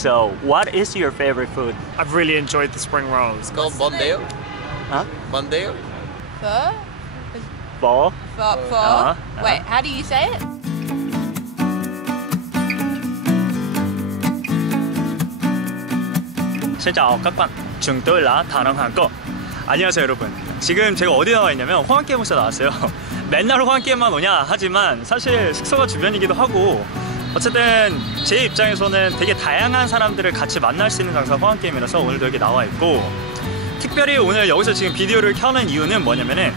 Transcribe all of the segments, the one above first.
So, what is your favorite food? I've really enjoyed the spring rolls. It's called bondeo. Huh? Bondeo. Pho? Pho? Pho? Wait, how do you say it? Xin chào các bạn, chúng tôi là 단어 한국. 안녕하세요 여러분. 지금 제가 어디 나와 있냐면 호환게임에서 나왔어요. 맨날 호환게임만 오냐 하지만 사실 숙소가 주변이기도 하고 어쨌든 제 입장에서는 되게 다양한 사람들을 같이 만날 수 있는 장소가 호환게임이라서 오늘도 여기 나와 있고, 특별히 오늘 여기서 지금 비디오를 켜는 이유는 뭐냐면은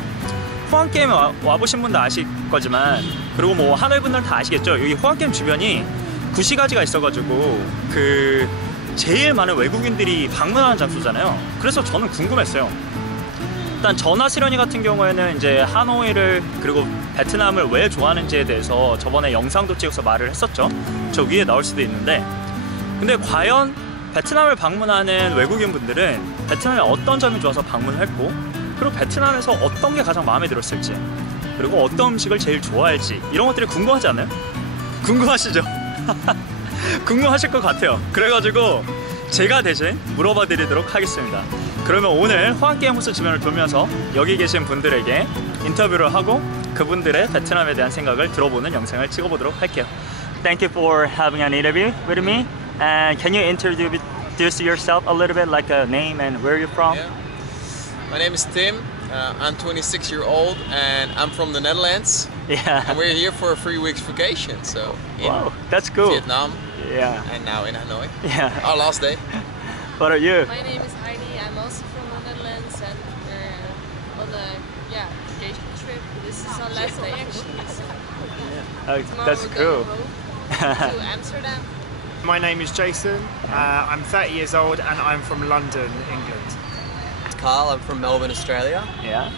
호환게임에 와보신 분도 아실 거지만, 그리고 뭐 하노이 분들은 다 아시겠죠. 여기 호환게임 주변이 구시가지가 있어가지고 제일 많은 외국인들이 방문하는 장소잖아요. 그래서 저는 궁금했어요. 일단 전화 실현이 같은 경우에는 이제 하노이를 그리고 베트남을 왜 좋아하는지에 대해서 저번에 영상도 찍어서 말을 했었죠. 저 위에 나올 수도 있는데, 근데 과연 베트남을 방문하는 외국인 분들은 베트남에 어떤 점이 좋아서 방문을 했고, 그리고 베트남에서 어떤 게 가장 마음에 들었을지, 그리고 어떤 음식을 제일 좋아할지, 이런 것들이 궁금하지 않아요? 궁금하시죠? 궁금하실 것 같아요. 그래가지고 제가 대신 물어봐 드리도록 하겠습니다. 그러면 오늘 호환게임 호스 주변을 돌면서 여기 계신 분들에게 인터뷰를 하고 그분들의 베트남에 대한 생각을 들어보는 영상을 찍어보도록 할게요. Thank you for having an interview with me. And can you introduce yourself a little bit, like a name and where you're from? Yeah. My name is Tim. I'm 26 years old and I'm from the Netherlands. Yeah. And we're here for a 3 weeks vacation. So in Wow, that's cool. Vietnam. Yeah. And now in Hanoi. Yeah. Our last day. What are you? My name is Heidi. I'm also from the Netherlands and we're on a vacation trip. This is our last day actually. So tomorrow That's we're cool. going home to Amsterdam. My name is Jason. I'm 30 years old and I'm from London, England. Carl, I'm from Melbourne, Australia. Yeah.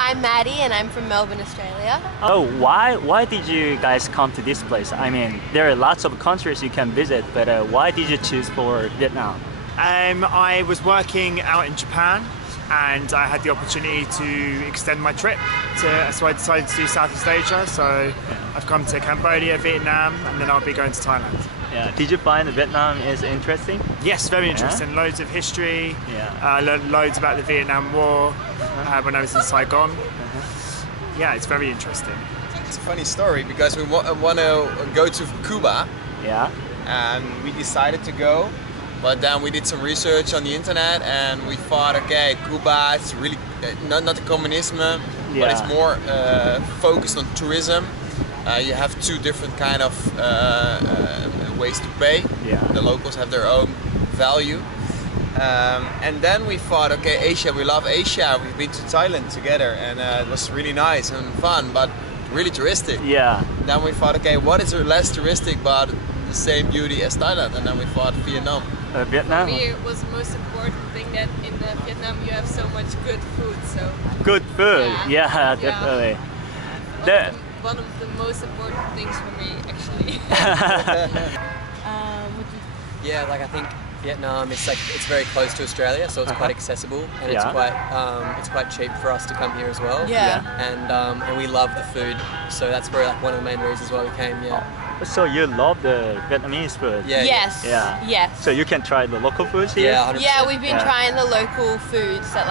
I'm Maddie and I'm from Melbourne, Australia. Oh, why did you guys come to this place? I mean, there are lots of countries you can visit, but why did you choose for Vietnam? I was working out in Japan and I had the opportunity to extend my trip, so I decided to do Southeast Asia. So I've come to Cambodia, Vietnam, and then I'll be going to Thailand. Yeah. Did you find Vietnam is interesting? Yes, very interesting. Yeah? Loads of history. Yeah. Learned loads about the Vietnam War when I was in Saigon. Yeah, it's very interesting. It's a funny story because we want to go to Cuba. Yeah. And we decided to go, but then we did some research on the internet and we thought, okay, Cuba is really not the communism, but it's more focused on tourism. You have two different kind of ways to pay. Yeah. The locals have their own value. And then we thought, okay, Asia, we love Asia. We've been to Thailand together and it was really nice and fun, but really touristic. Yeah. Then we thought, okay, what is less touristic but the same beauty as Thailand? And then we thought Vietnam. Vietnam? For me, it was the most important thing that in Vietnam you have so much good food. So Good food. Yeah. Yeah, definitely. one of the most important things for me, actually. Yeah, like I think Vietnam is it's very close to Australia, so it's quite accessible and it's quite cheap for us to come here as well. Yeah. And we love the food, so that's probably like one of the main reasons why we came. Yeah. So you love the Vietnamese food? Yeah. Yes. Yeah. Yes. So you can try the local foods here? Yeah. 100%. Yeah, we've been trying the local foods that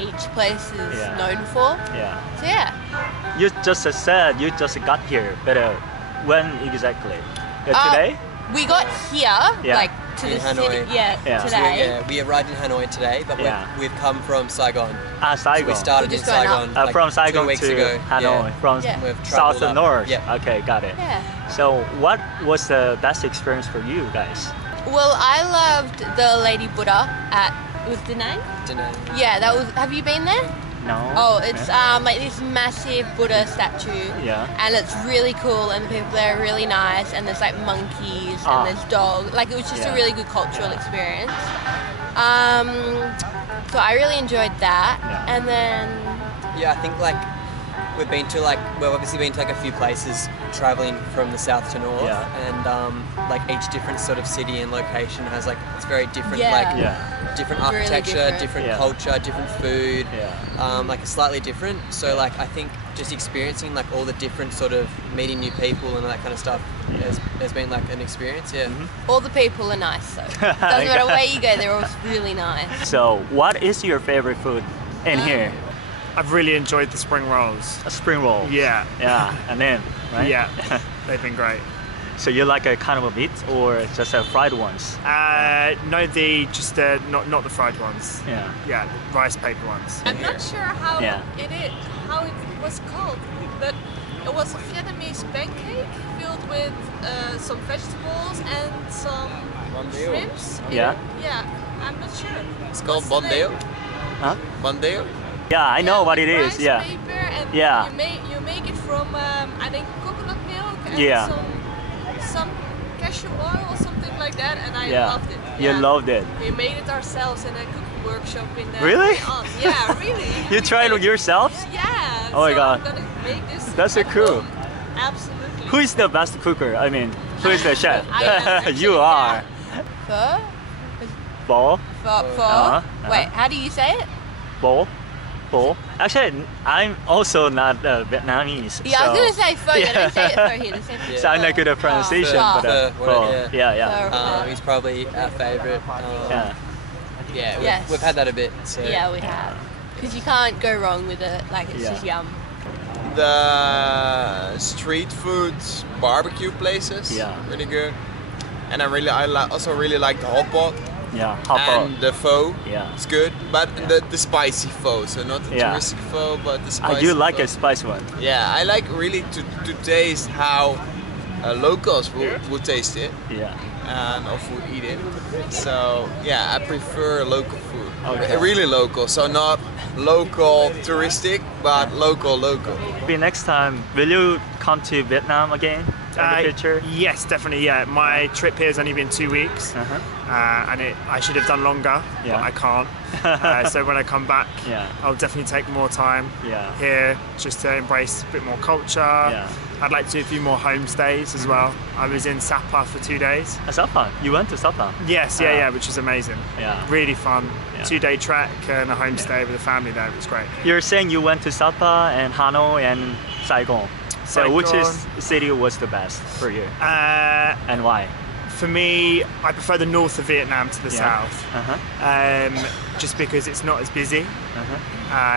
each place is known for. Yeah. So yeah. You just said you just got here, but when exactly? Today? We got here like to In the Hanoi. city. Yeah. Today. Yeah, we arrived in Hanoi today, but we've come from Saigon. Saigon. So we started in Saigon from Saigon 2 weeks to ago. Hanoi, from We've south to up. north. Yeah. Okay, got it. Yeah. So what was the best experience for you guys? Well, I loved the Lady Buddha at Da Nang. Da Nang. Yeah, that was. Have you been there? No. Oh, it's like this massive Buddha statue. Yeah. And it's really cool, and the people there are really nice, and there's like monkeys and there's dogs. Like it was just a really good cultural experience. So I really enjoyed that, and then Yeah, I think like we've obviously been to like a few places traveling from the south to north, and like each different sort of city and location has like it's very different, different architecture, really different culture, different food, like it's slightly different. So like I think just experiencing like all the different sort of meeting new people and all that kind of stuff has been like an experience. All the people are nice, so doesn't matter where you go, they're all really nice. So what is your favorite food in here? I've really enjoyed the spring rolls. A spring roll. Yeah. Yeah, and then, right? Yeah, they've been great. So you like a kind of a meat or just a fried ones? No, not the fried ones. Yeah, rice paper ones. I'm not sure how it was called, but it was a Vietnamese pancake filled with some vegetables and some shrimps. Yeah. Yeah, I'm not sure. It's called What's the name? bondeo. Huh? Bondeo. Yeah, I know what it is. Rice Yeah. paper and Yeah. you make it from I think coconut milk and some cashew oil or something like that, and I loved it. You loved it. We made it ourselves in a cooking workshop in the Really? Yeah, really. You tried it yourself? Yeah. Oh my so God. I'm gonna make this. That's so at cool. home. Absolutely. Who is the best cooker? I mean, who is the chef? I am actually, You are. Pho? Bo? Pho? Wait, how do you say it? Bo? Bo? Actually, I'm also not Vietnamese. Yeah, I was gonna say pho. They don't say it pho here. They say pho. So I'm not good at pronunciation, Pho. but Pho. yeah. He's probably our favourite. Yes. We've had that a bit. So. Yeah, we have. Because you can't go wrong with it. Like it's just yum. The street food barbecue places, really good. And I also really like the hot pot. Yeah, hot pot. And the pho, Yeah. it's good. But the spicy pho, so not the touristic pho, but the spicy I do like pho. a spicy one. Yeah, I like really to taste how locals will taste it. Yeah. And or food eat it. So yeah, I prefer local food. Okay. Really local, so not local touristic, but local. Maybe next time, will you come to Vietnam again in the future? Yes, definitely. Yeah, my trip here has only been 2 weeks, and I should have done longer, but I can't. So when I come back, I'll definitely take more time here just to embrace a bit more culture. I'd like to do a few more homestays as well. I was in Sapa for 2 days. Sapa? You went to Sapa? Yes, which was amazing. Yeah. Really fun. 2-day trek and a homestay with a family there. It was great. You're saying you went to Sapa and Hanoi and Saigon. So which city was the best for you? And why? For me, I prefer the north of Vietnam to the south. Just because it's not as busy.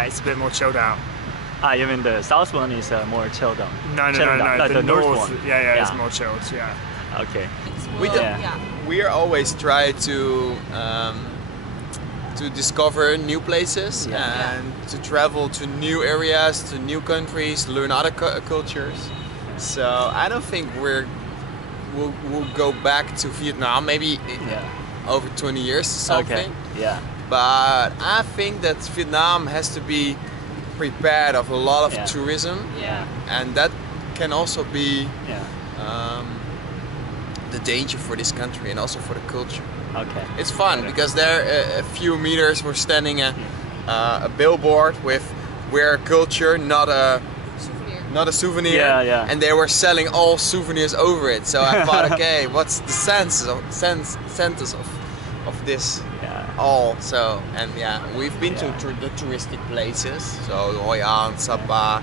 It's a bit more chilled out. You mean the south one is more chilled out? No. The north one. Yeah, it's more chilled. Yeah. Okay. We are always try to discover new places and to travel to new areas, to new countries, learn other cultures. So I don't think we'll go back to Vietnam maybe over 20 years or something. Okay. Yeah. But I think that Vietnam has to be prepared of a lot of tourism, and that can also be the danger for this country and also for the culture. Okay. It's fun because there a few meters we're standing a billboard with "We're culture, not a souvenir." And they were selling all souvenirs over it. So I thought, okay, what's the sense of this? All so we've been to the touristic places, so Hoi An, Sapa,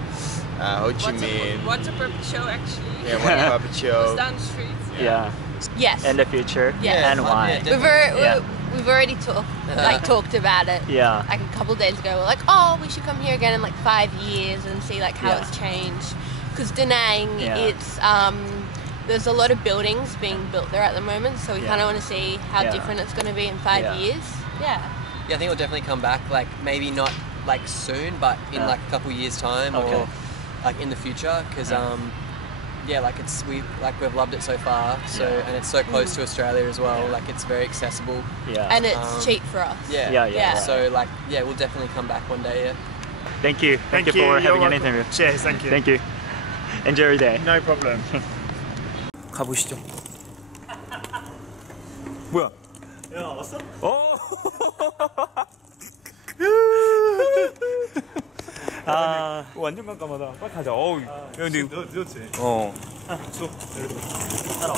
Ho Chi Minh. What's a puppet show actually? Yeah, what a puppet show. It's down the street. Yeah. Yes. In the future. Yeah. And why? We've already talked about it. Yeah. Like a couple of days ago, we're like, oh, we should come here again in like 5 years and see like how it's changed. Because Da Nang, it's there's a lot of buildings being built there at the moment, so we kind of want to see how different it's going to be in 5 years. Yeah, I think it'll definitely come back. Like maybe not like soon, but in like a couple years time or like in the future. Because we've loved it so far. So and it's so close to Australia as well. Like it's very accessible. Yeah, and it's cheap for us. Yeah. So we'll definitely come back one day. Yeah. Thank you for having an interview. Cheers, thank you. Thank you. Enjoy your day. No problem. 가보시죠. 뭐야? 야, 왔어? 아 완전 깜깜하다. 빨리 가자. 어우. 근데 늦었지. 어. 줘. 따라와.